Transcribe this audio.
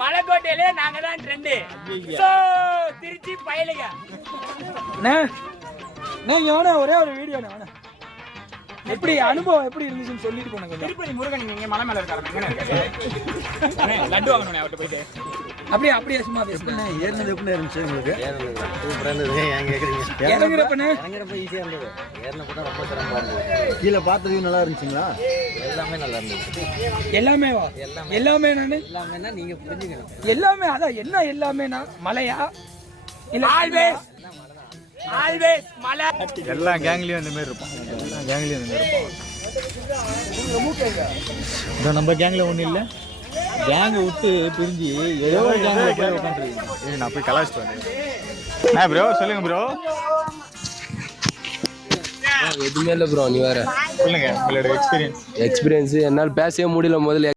மலைக்கோட்டையில நாங்க தான் ட்ரெண்ட். திருச்சி பயலுங்க ஒரே ஒரு வீடியோ எப்படி அனுபவம் எப்படி இருந்துச்சுன்னு சொல்லிட்டு போனாங்க. திருப்பதி முருகன் நீங்க மலை மேல இருக்காரு லட்டு வாங்கணும் அவர்கிட்ட போயிட்டு அப்படியே அப்படியே சும்மா பேசுறேன். ஏறினது எப்படி இருந்துச்சு உங்களுக்கு? சூப்பரா இருந்தது. ஏன் கேக்குறீங்க? இறங்குறப்பனே இறங்குறப்ப ஈஸியா இருந்தது. ஏறினப்ப தான் ரொம்ப சிரமமா இருந்தது. கீழே பார்த்தது நல்லா இருந்துச்சுங்களா? எல்லாமே நல்லா இருந்துச்சு. எல்லாமே வா எல்லாமே நானு எல்லாமேனா நீங்க புரிஞ்சுக்கணும். எல்லாமே அதான் என்ன எல்லாமேனா மலையா இல்ல ஆல்வேஸ் மலை. எல்லா கேங்லயும் இந்த மாதிரி இருப்பான். எல்லா கேங்லயும் இந்த மாதிரி இருப்பான். நம்ம கேங்ல ஒன்றும் இல்லை. கேங்கை விட்டு பிரிஞ்சு ஏதோ கேங்ல போய் உட்காந்துருக்கீங்க. நான் போய் கலாச்சிட்டு வரேன். ப்ரோ சொல்லுங்க ப்ரோ. எதுவுமே இல்லை ப்ரோ. நீ வேற சொல்லுங்க உங்களோட எக்ஸ்பீரியன்ஸ். எக்ஸ்பீரியன்ஸ் என்னால் பேசவே முடியல முதல்ல.